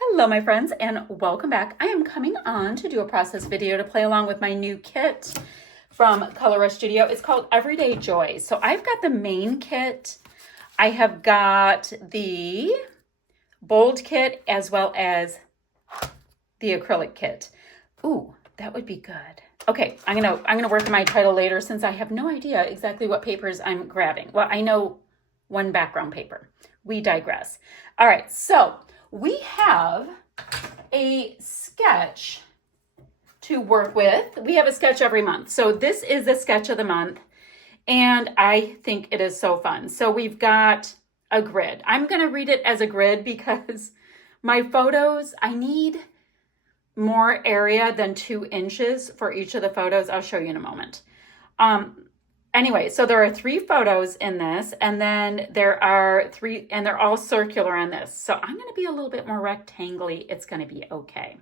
Hello my friends and welcome back. I am coming on to do a process video to play along with my new kit from Color Rush Studio. It's called Everyday Joy. So I've got the main kit. I have got the bold kit as well as the acrylic kit. Ooh, that would be good. Okay, I'm gonna work on my title later since I have no idea exactly what papers I'm grabbing. Well, I know one background paper. We digress. All right, so we have a sketch to work with. We have a sketch every month. So this is the sketch of the month, and I think it is so fun. So we've got a grid. I'm going to read it as a grid because my photos, I need more area than 2 inches for each of the photos. I'll show you in a moment. Anyway, so there are 3 photos in this, and then there are 3, and they're all circular on this. So I'm going to be a little bit more rectangle-y. It's going to be okay.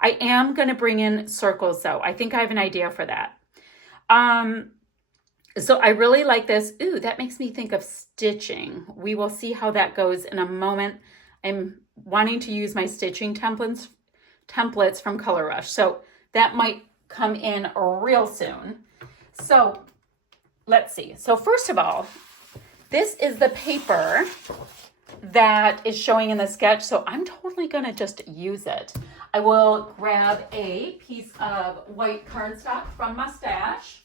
I am going to bring in circles, though. I think I have an idea for that. So I really like this. Ooh, that makes me think of stitching. We will see how that goes in a moment. I'm wanting to use my stitching templates from Color Rush. So that might come in real soon. So let's see. So first of all, this is the paper that is showing in the sketch. So I'm totally going to just use it. I will grab a piece of white cardstock from my stash.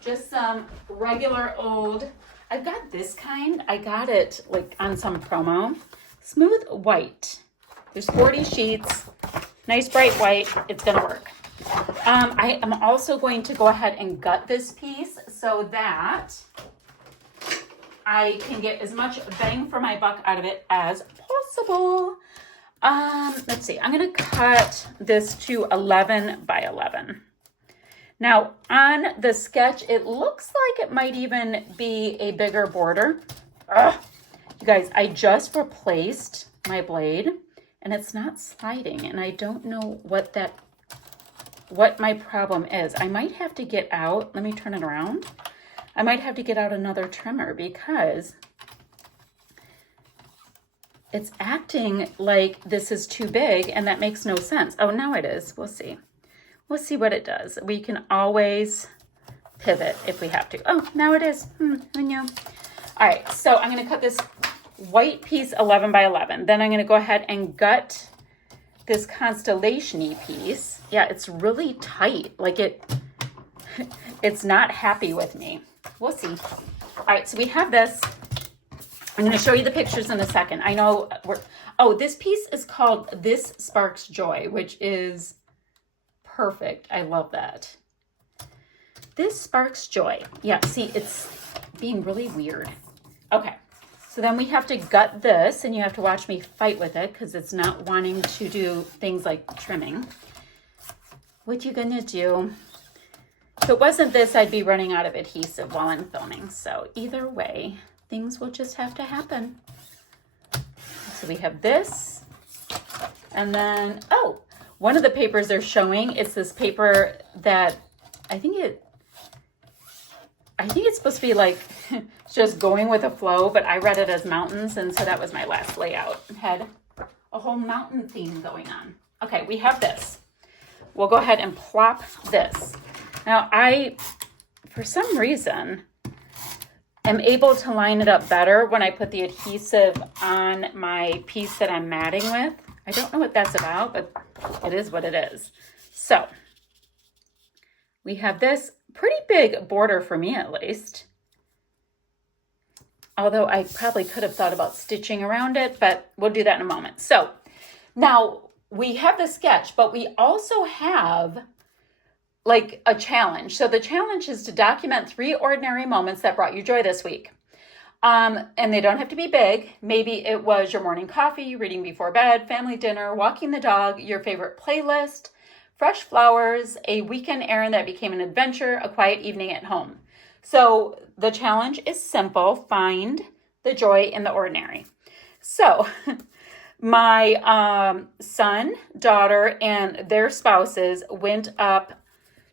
Just some regular old, I've got this kind. I got it like on some promo. Smooth white. There's 40 sheets. Nice bright white. It's going to work. I am also going to go ahead and gut this piece so that I can get as much bang for my buck out of it as possible. Let's see. I'm going to cut this to 11 by 11. Now, on the sketch, it looks like it might even be a bigger border. Ugh. You guys, I just replaced my blade, and it's not sliding, and I don't know what my problem is. I might have to get out, let me turn it around. I might have to get out another trimmer because it's acting like this is too big, and that makes no sense. Oh, now it is. We'll see. We'll see what it does. We can always pivot if we have to. Oh, now it is. I know. All right, so I'm going to cut this white piece 11 by 11. Then I'm going to go ahead and gut this constellation-y piece. Yeah, it's really tight. Like it's not happy with me. We'll see. All right, so we have this. I'm going to show you the pictures in a second. I know this piece is called This Sparks Joy, which is perfect. I love that. This Sparks Joy. Yeah, see, it's being really weird. Okay. So then we have to gut this, and you have to watch me fight with it because it's not wanting to do things like trimming. What you gonna do? If it wasn't this, I'd be running out of adhesive while I'm filming. So either way, things will just have to happen. So we have this, and then, one of the papers they're showing, it's this paper that I think it's supposed to be like just going with the flow, but I read it as mountains, and so that was my last layout. It had a whole mountain theme going on. Okay, we have this. We'll go ahead and plop this. Now for some reason, am able to line it up better when I put the adhesive on my piece that I'm matting with. I don't know what that's about, but it is what it is. So we have this pretty big border for me, at least. Although I probably could have thought about stitching around it, but we'll do that in a moment. So now we have the sketch, but we also have like a challenge. So the challenge is to document 3 ordinary moments that brought you joy this week. And they don't have to be big. Maybe it was your morning coffee, reading before bed, family dinner, walking the dog, your favorite playlist, fresh flowers, a weekend errand that became an adventure, a quiet evening at home. So the challenge is simple. Find the joy in the ordinary. So my son, daughter, and their spouses went up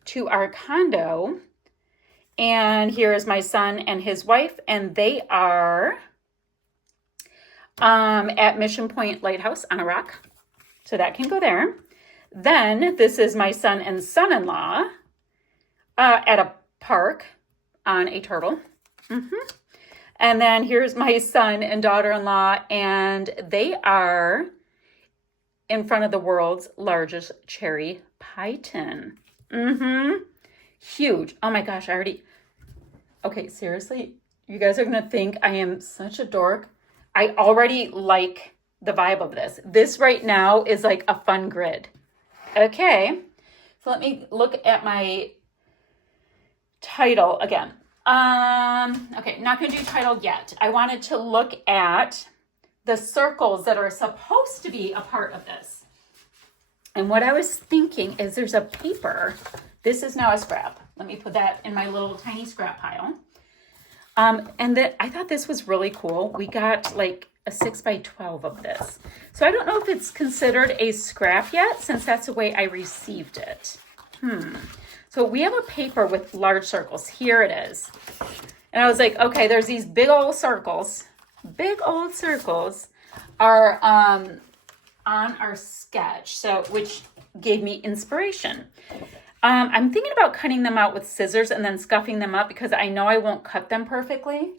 to our condo, and here is my son and his wife, and they are at Mission Point Lighthouse on a rock. So that can go there. Then this is my son and son-in-law at a park on a turtle. And then here's my son and daughter-in-law, and they are in front of the world's largest cherry pie tin. Huge. Oh my gosh, okay, seriously, you guys are gonna think I am such a dork. I already like the vibe of this. This right now is like a fun grid. Okay, so let me look at my title again. Okay, not gonna do title yet. I wanted to look at the circles that are supposed to be a part of this. And what I was thinking is there's a paper. This is now a scrap. Let me put that in my little tiny scrap pile. And that I thought this was really cool. We got like a 6x12 of this. So I don't know if it's considered a scrap yet, since that's the way I received it. So we have a paper with large circles. Here it is. And I was like, okay, there's these big old circles. Big old circles are on our sketch, which gave me inspiration. I'm thinking about cutting them out with scissors and then scuffing them up because I know I won't cut them perfectly.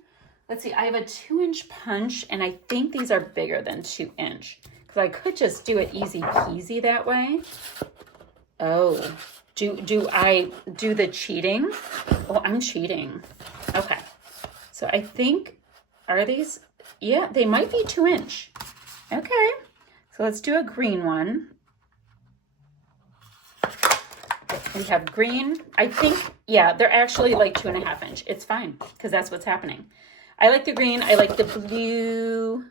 Let's see, I have a 2-inch punch, and I think these are bigger than 2-inch because I could just do it easy peasy that way. Oh, do I do the cheating? Oh, I'm cheating. Okay, so I think, are these? Yeah, they might be 2-inch. Okay, so let's do a green one. We have green. I think, yeah, they're actually like 2.5-inch. It's fine because that's what's happening. I like the green. I like the blue.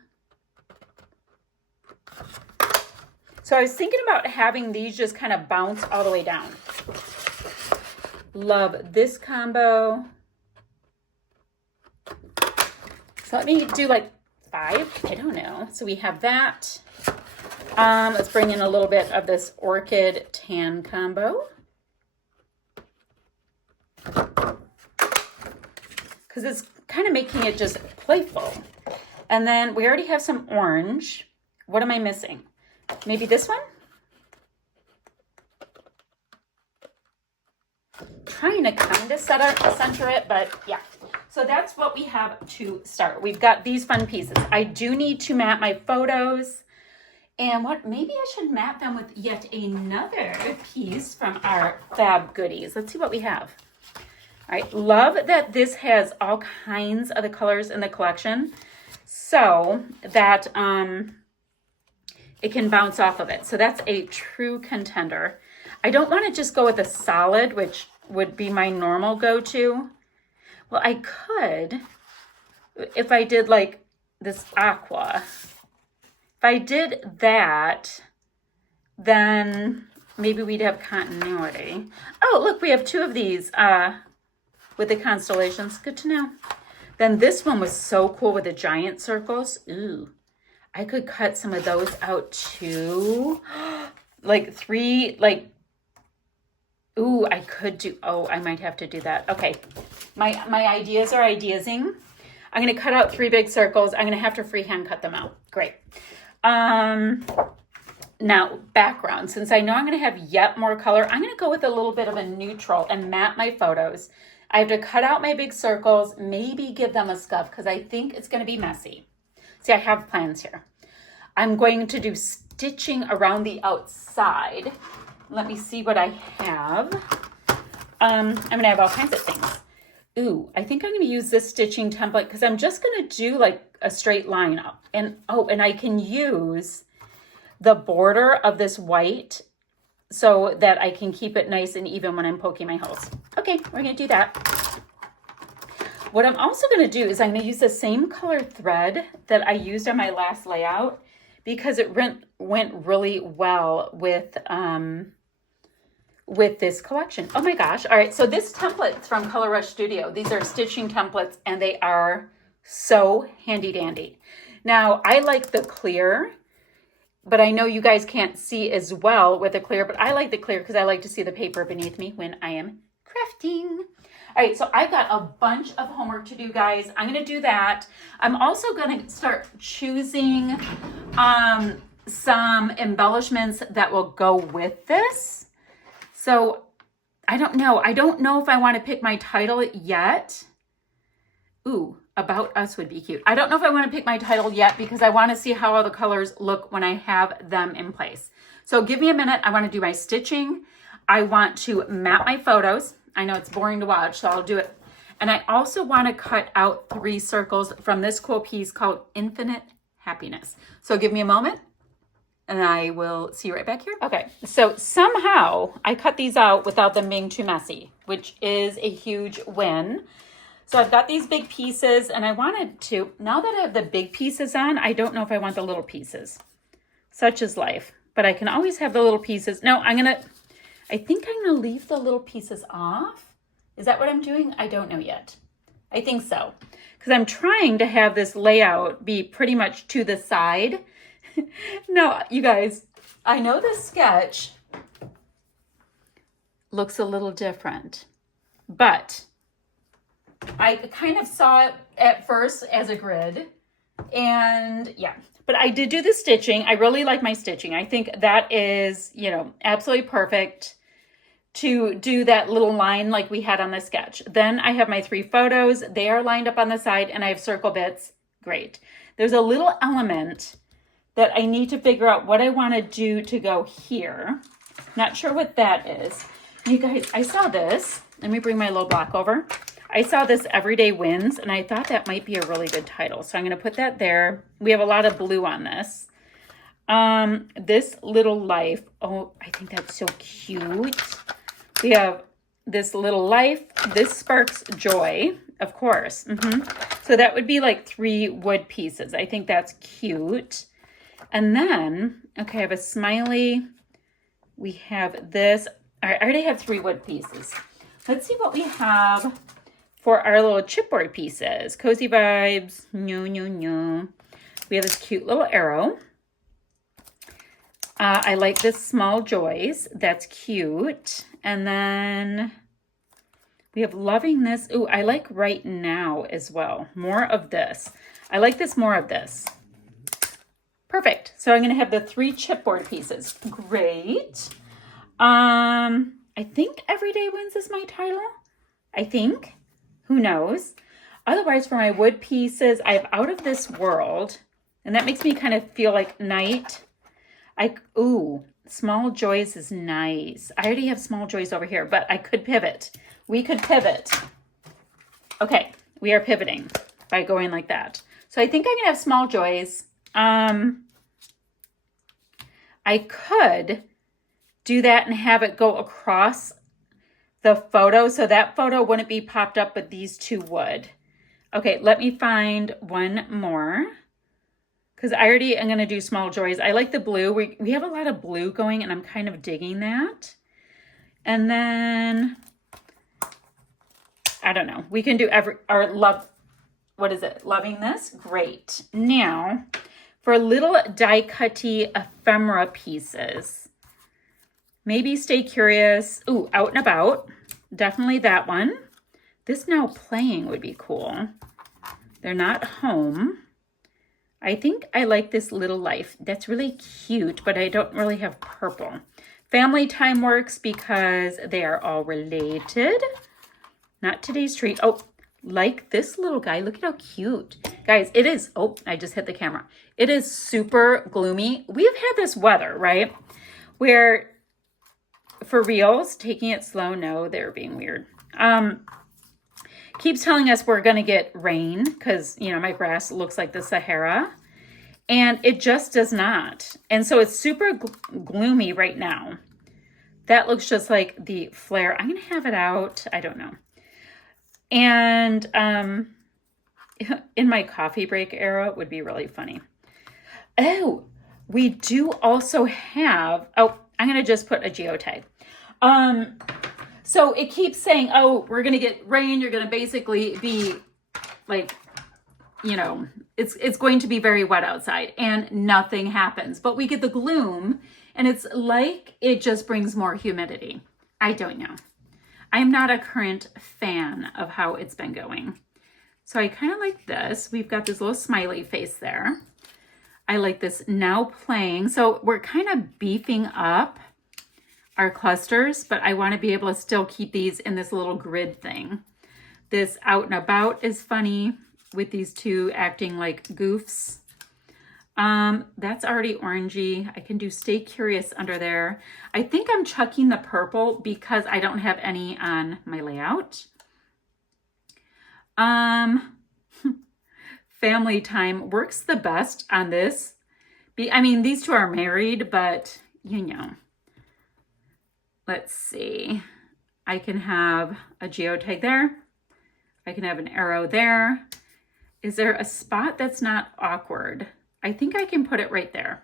So I was thinking about having these just kind of bounce all the way down. Love this combo. So let me do like 5. I don't know. So we have that. Let's bring in a little bit of this orchid tan combo. Because it's kind of making it just playful. And then we already have some orange. What am I missing? Maybe this one? Trying to kind of center it, but yeah. So that's what we have to start. We've got these fun pieces. I do need to map my photos. And maybe I should map them with yet another piece from our Fab Goodies. Let's see what we have. All right, love that this has all kinds of the colors in the collection so that it can bounce off of it. So that's a true contender. I don't want to just go with a solid, which would be my normal go-to. Well, I could, if I did like this aqua. If I did that, then maybe we'd have continuity. Oh, look, we have 2 of these with the constellations. Good to know. Then this one was so cool with the giant circles. Ooh, I could cut some of those out too. Like 3, like, ooh, I could do, oh, I might have to do that. Okay, my ideas are ideasing. I'm going to cut out 3 big circles. I'm going to have to freehand cut them out. Great. Now, background. Since I know I'm going to have yet more color, I'm going to go with a little bit of a neutral and map my photos. I have to cut out my big circles, maybe give them a scuff because I think it's going to be messy. See, I have plans here. I'm going to do stitching around the outside. Let me see what I have. I'm going to have all kinds of things. Ooh, I think I'm going to use this stitching template because I'm just going to do like a straight line up. And oh, and I can use the border of this white so that I can keep it nice and even when I'm poking my holes. Okay, we're going to do that. What I'm also going to do is I'm going to use the same color thread that I used on my last layout because it went really well with this collection. Oh my gosh. All right. So this template is from Color Rush Studio. These are stitching templates and they are so handy dandy. Now I like the clear, but I know you guys can't see as well with the clear, but I like the clear because I like to see the paper beneath me when I am crafting. All right, so I've got a bunch of homework to do, guys. I'm going to do that. I'm also going to start choosing some embellishments that will go with this. So I don't know. I don't know if I want to pick my title yet. Ooh, About Us would be cute. I don't know if I want to pick my title yet because I want to see how all the colors look when I have them in place. So give me a minute. I want to do my stitching. I want to map my photos. I know it's boring to watch, so I'll do it. And I also want to cut out 3 circles from this cool piece called Infinite Happiness. So give me a moment and I will see you right back here. Okay, so somehow I cut these out without them being too messy, which is a huge win. So I've got these big pieces and I wanted to, now that I have the big pieces on, I don't know if I want the little pieces. Such is life, but I can always have the little pieces. No, I think I'm gonna leave the little pieces off. Is that what I'm doing? I don't know yet. I think so, because I'm trying to have this layout be pretty much to the side. No, you guys, I know this sketch looks a little different, but I kind of saw it at first as a grid, and yeah, but I did do the stitching. I really like my stitching. I think that is, you know, absolutely perfect to do that little line like we had on the sketch. Then I have my 3 photos. They are lined up on the side and I have circle bits. Great. There's a little element that I need to figure out what I want to do to go here. Not sure what that is. You guys, I saw this. Let me bring my little block over. I saw this Everyday Wins, and I thought that might be a really good title. So I'm going to put that there. We have a lot of blue on this. This Little Life. Oh, I think that's so cute. We have This Little Life. This Sparks Joy, of course. So that would be like 3 wood pieces. I think that's cute. And then, okay, I have a smiley. We have this. I already have 3 wood pieces. Let's see what we have for our little chipboard pieces. Cozy Vibes. No, no, no. We have this cute little arrow. I like this Small Joys. That's cute. And then we have Loving This. Ooh, I like Right Now as well. More of this. I like this more of this. Perfect. So I'm going to have the 3 chipboard pieces. Great. I think Everyday Wins is my title. I think. Who knows? Otherwise, for my wood pieces, I have Out of This World. And that makes me kind of feel like night. Ooh, Small Joys is nice. I already have Small Joys over here, but I could pivot. We could pivot. Okay, we are pivoting by going like that. So I think I'm going to have Small Joys. I could do that and have it go across the photo. So that photo wouldn't be popped up, but these 2 would. Okay, let me find one more. Because I already am going to do Small Joys. I like the blue. We have a lot of blue going, and I'm kind of digging that. And then, I don't know. We can do what is it? Loving This? Great. Now, for little die-cutty ephemera pieces, maybe Stay Curious. Ooh, Out and About. Definitely that one. This Now Playing would be cool. They're not home. I think I like this Little Life. That's really cute, but I don't really have purple. Family Time works because they are all related. Not Today's Treat. Oh, like this little guy. Look at how cute. Guys, it is, oh, I just hit the camera. It is super gloomy. We've had this weather, right? Where, for reals, taking it slow. No, they're being weird. Keeps telling us we're going to get rain because, you know, my grass looks like the Sahara. And it just does not. And so it's super gloomy right now. That looks just like the flare. I'm going to have it out. I don't know. And in my coffee break era would be really funny. Oh, we do also have, oh, I'm going to just put a geotag. So it keeps saying, oh, we're going to get rain. You're going to basically be like, you know, it's going to be very wet outside and nothing happens. But we get the gloom and it's like it just brings more humidity. I don't know. I'm not a current fan of how it's been going. So I kind of like this. We've got this little smiley face there. I like this Now Playing. So we're kind of beefing up our clusters, but I want to be able to still keep these in this little grid thing. This Out and About is funny with these two acting like goofs. That's already orangey. I can do Stay Curious under there. I think I'm chucking the purple because I don't have any on my layout. Family Time works the best on this. I mean, these two are married, but you know. Let's see. I can have a geotag there. I can have an arrow there. Is there a spot that's not awkward? I think I can put it right there.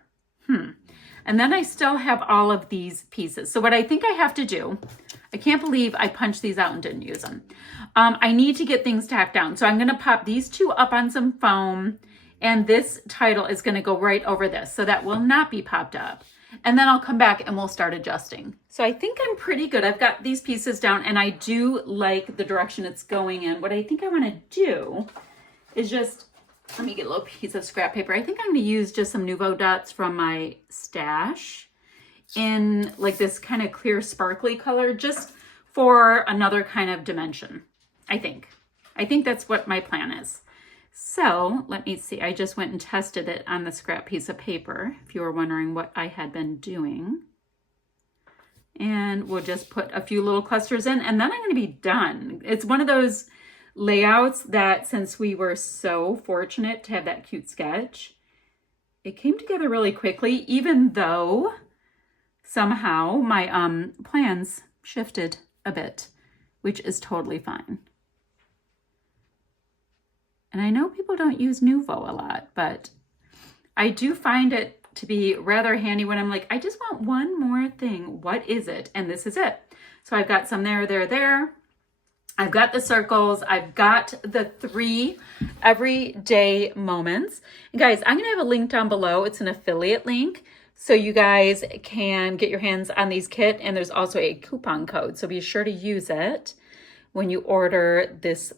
And then I still have all of these pieces. So what I think I have to do, I can't believe I punched these out and didn't use them. I need to get things tacked down. So I'm going to pop these two up on some foam, and this title is going to go right over this. So that will not be popped up. And then I'll come back and we'll start adjusting. So I think I'm pretty good. I've got these pieces down and I do like the direction it's going in. What I think I want to do is just, let me get a little piece of scrap paper. I think I'm going to use just some Nuvo dots from my stash in like this kind of clear sparkly color, just for another kind of dimension. I think that's what my plan is. So let me see. I just went and tested it on the scrap piece of paper, if you were wondering what I had been doing. And we'll just put a few little clusters in, and then I'm going to be done. It's one of those layouts that, since we were so fortunate to have that cute sketch, it came together really quickly, even though somehow my plans shifted a bit, which is totally fine. And I know people don't use Nuvo a lot, but I do find it to be rather handy when I'm like, I just want one more thing. What is it? And this is it. So I've got some there. I've got the circles. I've got the 3 everyday moments. And guys, I'm going to have a link down below. It's an affiliate link, so you guys can get your hands on these kit. And there's also a coupon code, so be sure to use it when you order this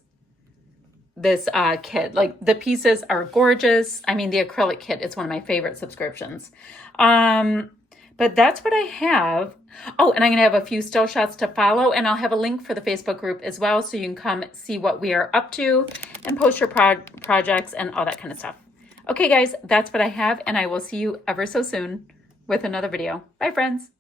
kit. Like, the pieces are gorgeous. I mean, the acrylic kit is one of my favorite subscriptions. But that's what I have. Oh, and I'm going to have a few still shots to follow, and I'll have a link for the Facebook group as well, so you can come see what we are up to and post your projects and all that kind of stuff. Okay, guys, that's what I have, and I will see you ever so soon with another video. Bye, friends.